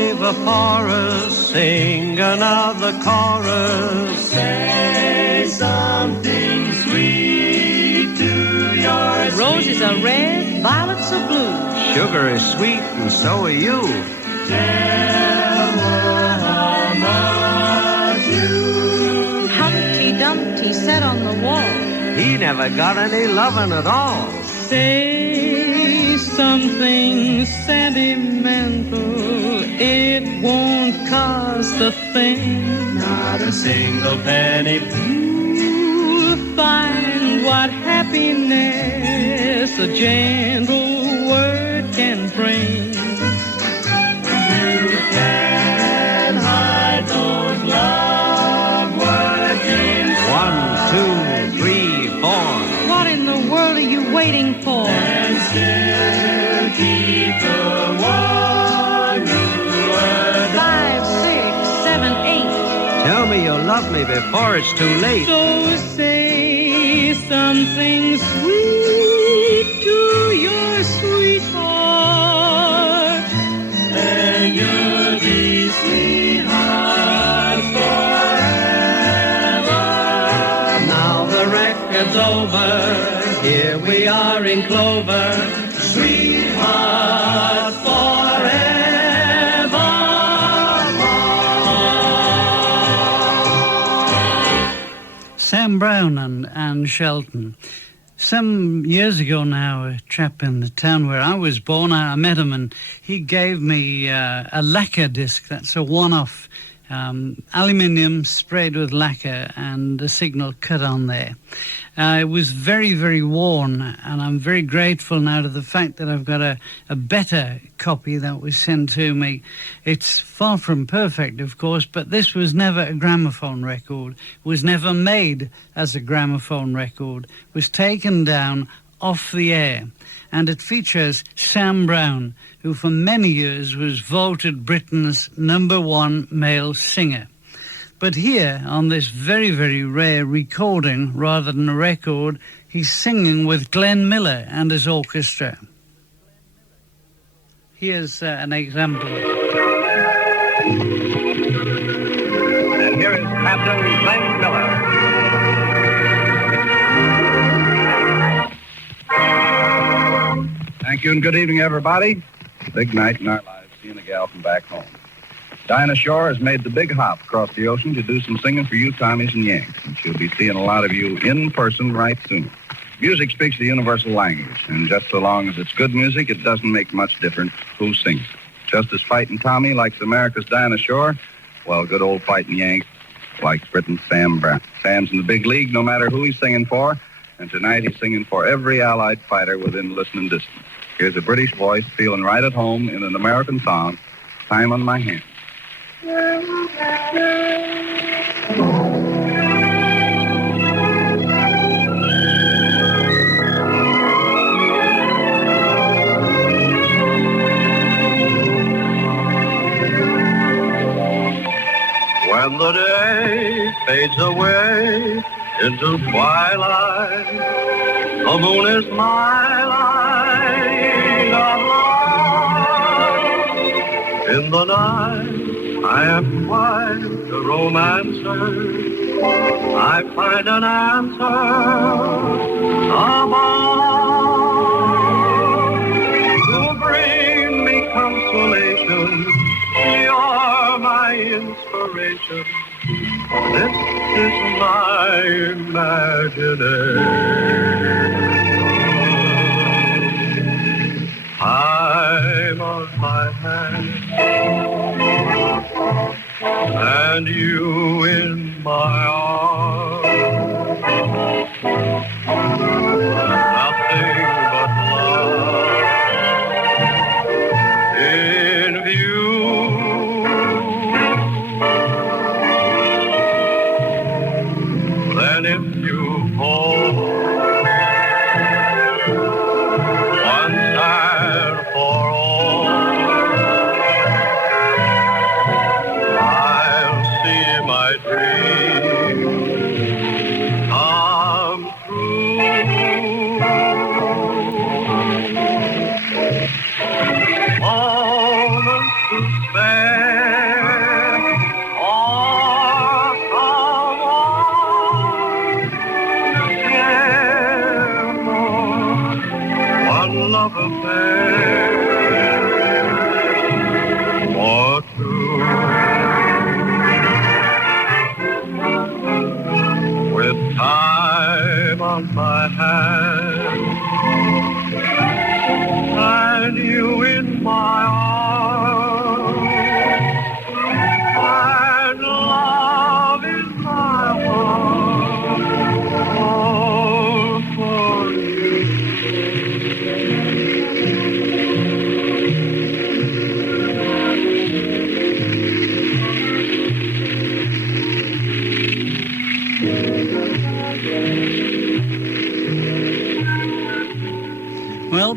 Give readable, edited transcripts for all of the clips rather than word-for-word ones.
save a forest, sing another chorus. Say something sweet to your Roses are red, violets are blue. Sugar is sweet and so are you. Tell her how much you Humpty Dumpty sat on the wall. He never got any lovin' at all. Say something sentimental. It won't cost a thing. not a single penny. You'll find what happiness a gentle word can bring. You can't hide those love workings. 1, 2, 3, 4. What in the world are you waiting for? And still keep the one you were. 5, 6, 7, 8. Tell me you'll love me before it's too late. So say something sweet to your sweetheart. And you'll be sweethearts forever. Now the record's over. Here we are in clover. Sweethearts forever. Sam Browne and Anne Shelton. Some years ago now, a chap in the town where I was born, I met him and he gave me a lacquer disc. That's a one-off aluminium sprayed with lacquer and a signal cut on there. It was very, very worn, and I'm very grateful now to the fact that I've got a better copy that was sent to me. It's far from perfect, of course, but this was never a gramophone record, was never made as a gramophone record, was taken down off the air, and it features Sam Browne, who for many years was voted Britain's #1 male singer. But here, on this very, very rare recording, rather than a record, he's singing with Glenn Miller and his orchestra. Here's an example. And here is Captain Glenn Miller. Thank you and good evening, everybody. Big night in our lives, seeing a gal from back home. Dinah Shore has made the big hop across the ocean to do some singing for you Tommies and Yanks, and she'll be seeing a lot of you in person right soon. Music speaks the universal language, and just so long as it's good music, it doesn't make much difference who sings it. Just as Fightin' Tommy likes America's Dinah Shore, well, good old Fightin' Yank likes Britain's Sam Browne. Sam's in the big league no matter who he's singing for, and tonight he's singing for every Allied fighter within listening distance. Here's a British voice feeling right at home in an American song, Time on My Hands. When the day fades away into twilight, the moon is my light of love. In the night, I am quite a romancer. I find an answer above to bring me consolation. You're my inspiration. This is my imagination. I'm on my hand, and you in my arms. Nothing but love in view. Then if you hold once and for all, I'll see my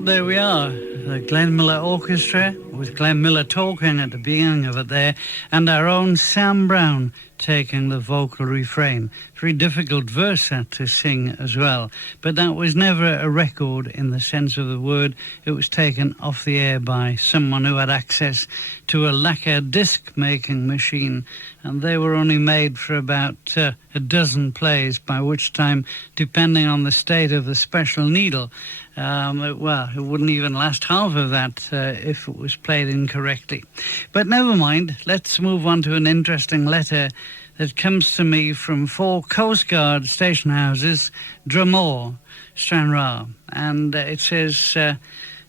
there we are. The Glenn Miller Orchestra, with Glenn Miller talking at the beginning of it there, and our own Sam Browne taking the vocal refrain. Very difficult verse that to sing as well. But that was never a record in the sense of the word. It was taken off the air by someone who had access to a lacquer disc-making machine, and they were only made for about a dozen plays, by which time, depending on the state of the special needle, it wouldn't even last half of that if it was played incorrectly. But never mind, let's move on to an interesting letter that comes to me from 4 Coast Guard station houses, Drumore, Stranraer. And it says,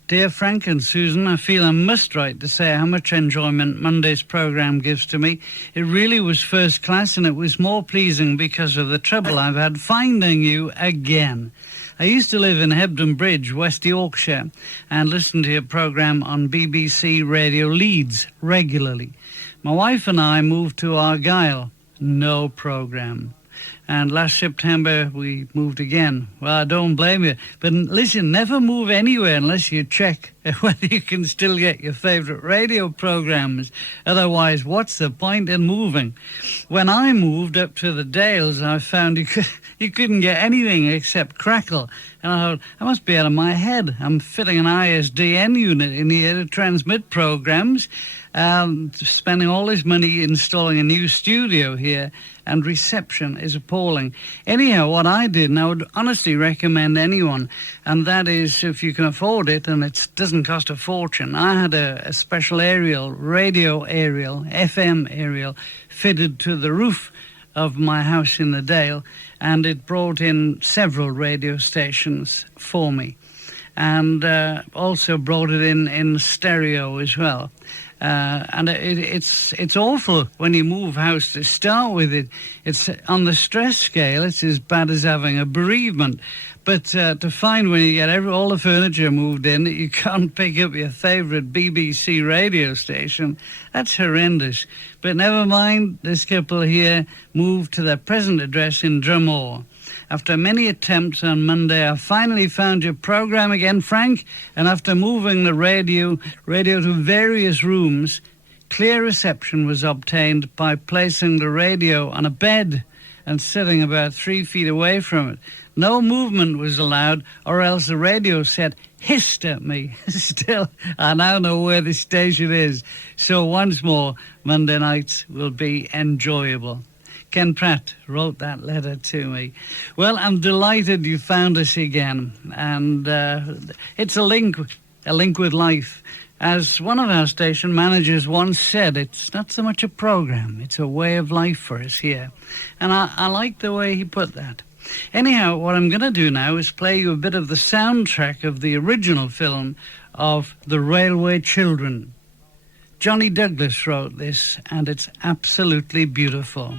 Dear Frank and Susan, I feel I must write to say how much enjoyment Monday's programme gives to me. It really was first class, and it was more pleasing because of the trouble I've had finding you again. I used to live in Hebden Bridge, West Yorkshire, and listen to your programme on BBC Radio Leeds regularly. My wife and I moved to Argyll. No programme. And last September we moved again. Well, I don't blame you. But listen, never move anywhere unless you check whether you can still get your favourite radio programmes. Otherwise, what's the point in moving? When I moved up to the Dales, I found you couldn't get anything except Crackle. And I thought, I must be out of my head. I'm fitting an ISDN unit in here to transmit programmes. Spending all this money installing a new studio here, and reception is appalling. Anyhow, what I did, and I would honestly recommend anyone, and that is if you can afford it, and it doesn't cost a fortune. I had a special radio aerial, FM aerial, fitted to the roof of my house in the Dale, and it brought in several radio stations for me, and also brought it in stereo as well. And it's awful when you move house to start with it. It's on the stress scale, it's as bad as having a bereavement. But to find when you get all the furniture moved in that you can't pick up your favourite BBC radio station, that's horrendous. But never mind, this couple here moved to their present address in Drumore. After many attempts on Monday, I finally found your programme again, Frank, and after moving the radio to various rooms, clear reception was obtained by placing the radio on a bed and sitting about 3 feet away from it. No movement was allowed, or else the radio set hissed at me. Still, I now know where the station is. So once more, Monday nights will be enjoyable. Ken Pratt wrote that letter to me. Well, I'm delighted you found us again, and it's a link with life. As one of our station managers once said, it's not so much a program, it's a way of life for us here. And I like the way he put that. Anyhow, what I'm going to do now is play you a bit of the soundtrack of the original film of The Railway Children. Johnny Douglas wrote this, and it's absolutely beautiful.